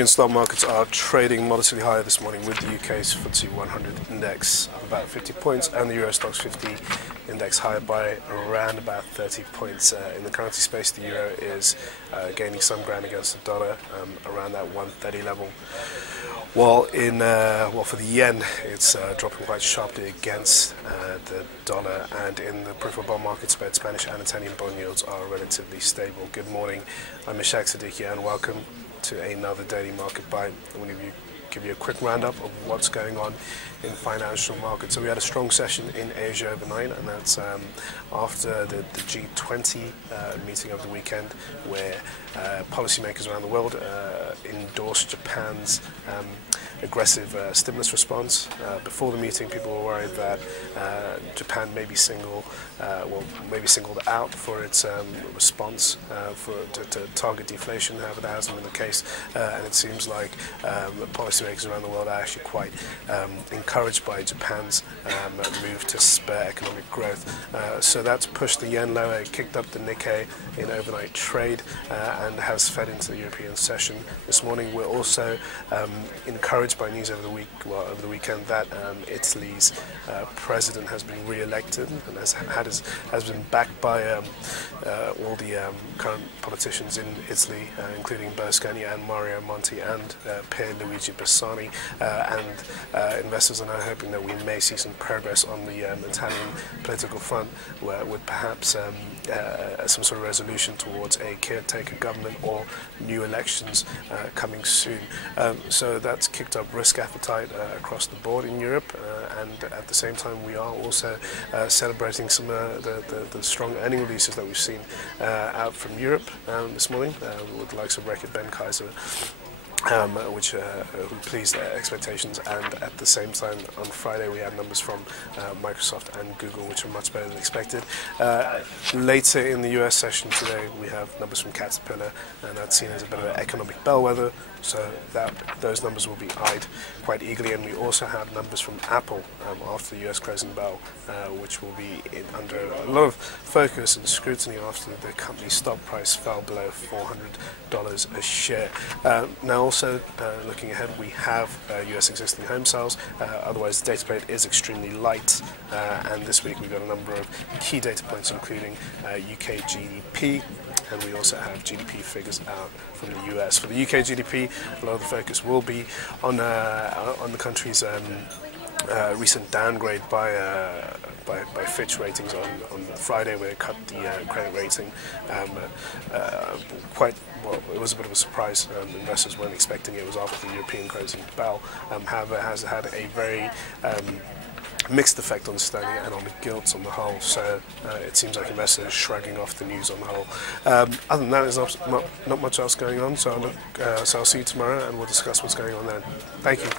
European stock markets are trading modestly higher this morning, with the UK's FTSE 100 index of about 50 points and the Euro Stoxx 50 index higher by around about 30 points. In the currency space, the euro is gaining some ground against the dollar, around that 130 level. While for the yen, it's dropping quite sharply against the dollar, and in the peripheral bond market spread, Spanish and Italian bond yields are relatively stable. Good morning, I'm Ishaq, Siddiqi, and welcome to another daily market bite. I'm going to give you a quick roundup of what's going on in financial markets. So we had a strong session in Asia overnight, and that's after the G20 meeting over the weekend, where policymakers around the world endorsed Japan's aggressive stimulus response. Before the meeting, people were worried that Japan may be singled out for its response to target deflation. However, that hasn't been the case, and it seems like policymakers around the world are actually quite encouraged by Japan's move to spur economic growth. So that's pushed the yen lower, it kicked up the Nikkei in overnight trade, and has fed into the European session this morning. We're also encouraged by news over the weekend that Italy's president has been re-elected and has been backed by all the current politicians in Italy, including Berlusconi and Mario Monti and Pierluigi Bersani, and investors are now hoping that we may see some progress on the Italian political front, with perhaps some sort of resolution towards a caretaker government or new elections coming soon. So that's kicked up risk appetite across the board in Europe, and at the same time we are also celebrating some of the strong earning releases that we've seen out from Europe this morning, with the likes of Reckitt Benckiser, which pleased expectations, and at the same time on Friday we had numbers from Microsoft and Google, which are much better than expected. Later in the US session today we have numbers from Caterpillar, and that's seen as a bit of an economic bellwether, so those numbers will be eyed quite eagerly. And we also have numbers from Apple after the US closing bell, which will be under a lot of focus and scrutiny after the company's stock price fell below $400 a share. Now also looking ahead, we have US existing home sales, otherwise the data plate is extremely light, and this week we've got a number of key data points, including UK GDP, and we also have GDP figures out from the US. For the UK GDP, a lot of the focus will be on the country's recent downgrade by Fitch Ratings on Friday, where they cut the credit rating quite well. It was a bit of a surprise. Investors weren't expecting it. It was after the European closing bell. However, it has had a very mixed effect on sterling and on the gilts on the whole, so it seems like investors are shrugging off the news on the whole. Other than that, there's not much else going on, so I'll see you tomorrow and we'll discuss what's going on then. Thank you.